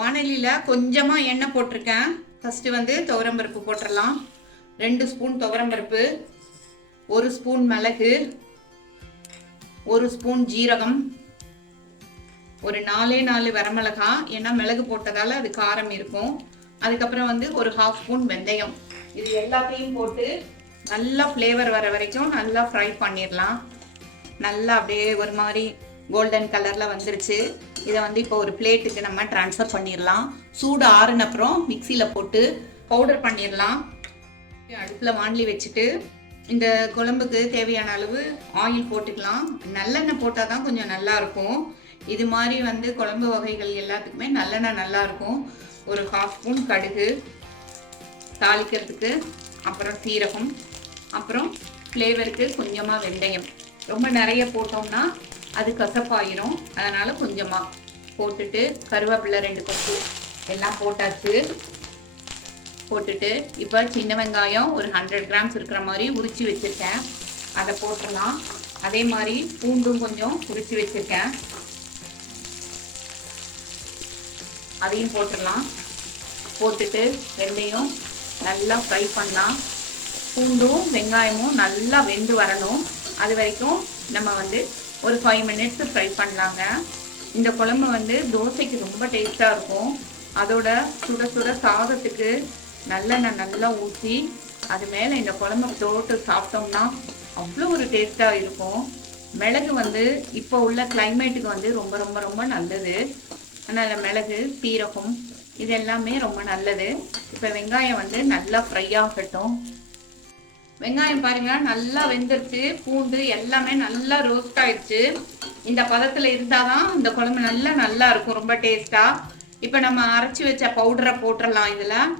வானலியில் கொஞ்சமாக எண்ணெய் போட்டிருக்கேன். ஃபஸ்ட்டு வந்து துவரம்பருப்பு போட்டுடலாம். 2 ஸ்பூன் துவரம்பருப்பு, 1 ஸ்பூன் மிளகு, 1 ஸ்பூன் ஜீரகம், ஒரு 4 வரமிளகாய், ஏன்னா மிளகு போட்டதால் அது காரம் இருக்கும். அதுக்கப்புறம் வந்து ஒரு 1/2 ஸ்பூன் வெந்தயம். இது எல்லாத்தையும் போட்டு நல்லா ஃப்ளேவர் வர வரைக்கும் நல்லா ஃப்ரை பண்ணிடலாம். நல்லா அப்படியே ஒரு மாதிரி கோல்டன் கலரில் வந்துருச்சு. இதை வந்து இப்போ ஒரு பிளேட்டுக்கு நம்ம ட்ரான்ஸ்ஃபர் பண்ணிடலாம். சூடு ஆறுன அப்புறம் மிக்சியில் போட்டு பவுடர் பண்ணிடலாம். அடுப்பில் வாண்லி வச்சுட்டு இந்த குழம்புக்கு தேவையான அளவு ஆயில் போட்டுக்கலாம். நல்லெண்ணெய் போட்டால் தான் கொஞ்சம் நல்லாயிருக்கும். இது மாதிரி வந்து குழம்பு வகைகள் எல்லாத்துக்குமே நல்லெண்ணெய் நல்லாயிருக்கும். ஒரு 1/2 ஸ்பூன் கடுகு தாளிக்கிறதுக்கு, அப்புறம் சீரகம், அப்புறம் ஃப்ளேவருக்கு கொஞ்சமாக வெந்தயம். ரொம்ப நிறைய போட்டோம்னா அது கசப்பாயிரும், அதனால் கொஞ்சமாக போட்டுட்டு கருவேப்பிலை 2 கொத்து எல்லாம் போட்டாச்சு. போட்டுட்டு இப்போ சின்ன வெங்காயம் ஒரு 100 கிராம்ஸ் இருக்கிற மாதிரி உரித்து வச்சுருக்கேன், அதை போட்டுடலாம். அதே மாதிரி பூண்டும் கொஞ்சம் உரித்து வச்சுருக்கேன், அதையும் போட்டுடலாம். போட்டுட்டு ரெண்டையும் நல்லா ஃப்ரை பண்ணலாம். பூண்டும் வெங்காயமும் நல்லா வெந்து வரணும். அது வரைக்கும் நம்ம வந்து ஒரு 5 மினிட்ஸ் ஃப்ரை பண்ணலாங்க. இந்த குழம்பு வந்து தோசைக்கு ரொம்ப டேஸ்ட்டாக இருக்கும். அதோட சுட சுட சாதத்துக்கு நல்லெண்ணெய் நல்லா ஊற்றி அது மேலே இந்த குழம்பு போட்டு சாப்பிட்டோம்னா அவ்வளோ ஒரு டேஸ்ட்டாக இருக்கும். மிளகு வந்து இப்போ உள்ள கிளைமேட்டுக்கு வந்து ரொம்ப ரொம்ப ரொம்ப நல்லது. அதனால் மிளகு, சீரகம் இது எல்லாமே ரொம்ப நல்லது. இப்போ வெங்காயம் வந்து நல்லா ஃப்ரை ஆகட்டும். வெங்காயம் பாருங்கள் நல்லா வெந்துருச்சு. பூண்டு எல்லாமே நல்லா ரோஸ்ட் ஆயிடுச்சு. இந்த பதத்தில் இருந்தால் தான் இந்த குழம்பு நல்லா இருக்கும், ரொம்ப டேஸ்ட்டாக. இப்போ நம்ம அரைச்சி வச்ச பவுடரை போட்டுடலாம். இதில்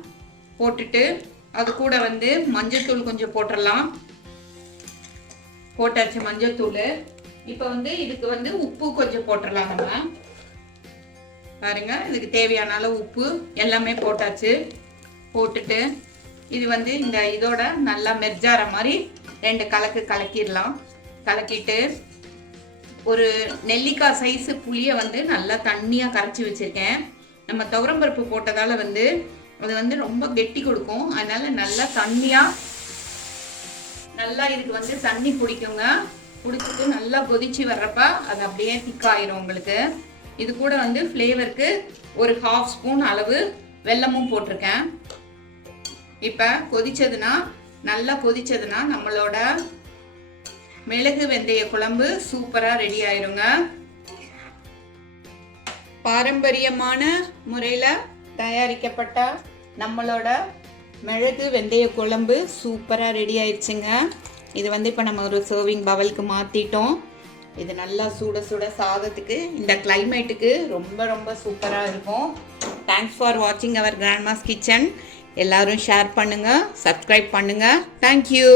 போட்டுட்டு அது கூட வந்து மஞ்சள்தூள் கொஞ்சம் போட்டுடலாம். போட்டாச்சு மஞ்சள்தூள். இப்போ வந்து இதுக்கு வந்து உப்பு கொஞ்சம் போட்டுடலாம். நம்ம பாருங்க, இதுக்கு தேவையான அளவு உப்பு எல்லாமே போட்டாச்சு. போட்டுட்டு இது வந்து இந்த இதோட நல்லா மெர்ஜார மாதிரி 2 கலக்கிடலாம். கலக்கிட்டு ஒரு நெல்லிக்காய் சைஸு புளியை வந்து நல்லா தண்ணியாக கரைச்சி வச்சுருக்கேன். நம்ம துவரம்பருப்பு போட்டதால் வந்து அது வந்து ரொம்ப கெட்டி கொடுக்கும். அதனால் நல்லா தண்ணியாக நல்லா இதுக்கு வந்து தண்ணி பிடிக்குங்க. பிடிச்சிட்டு நல்லா கொதிச்சு வர்றப்ப அது அப்படியே திக்காயிரும் உங்களுக்கு. இது கூட வந்து ஃப்ளேவருக்கு ஒரு 1/2 ஸ்பூன் அளவு வெல்லமும் போட்டிருக்கேன். இப்போ நல்லா கொதிச்சதுன்னா நம்மளோட மிளகு வெந்தய குழம்பு சூப்பராக ரெடி ஆயிருங்க. பாரம்பரியமான முறையில் தயாரிக்கப்பட்ட நம்மளோட மிளகு வெந்தய குழம்பு சூப்பராக ரெடி ஆயிடுச்சுங்க. இது வந்து இப்போ நம்ம ஒரு சர்விங் பவலுக்கு மாற்றிட்டோம். இது நல்லா சுட சுட சாதத்துக்கு இந்த கிளைமேட்டுக்கு ரொம்ப ரொம்ப சூப்பராக இருக்கும். தேங்க்ஸ் ஃபார் வாட்சிங் அவர் கிராண்ட்மாஸ் கிச்சன். எல்லாரும் ஷேர் பண்ணுங்கள், சப்ஸ்கிரைப் பண்ணுங்கள். தேங்க்யூ.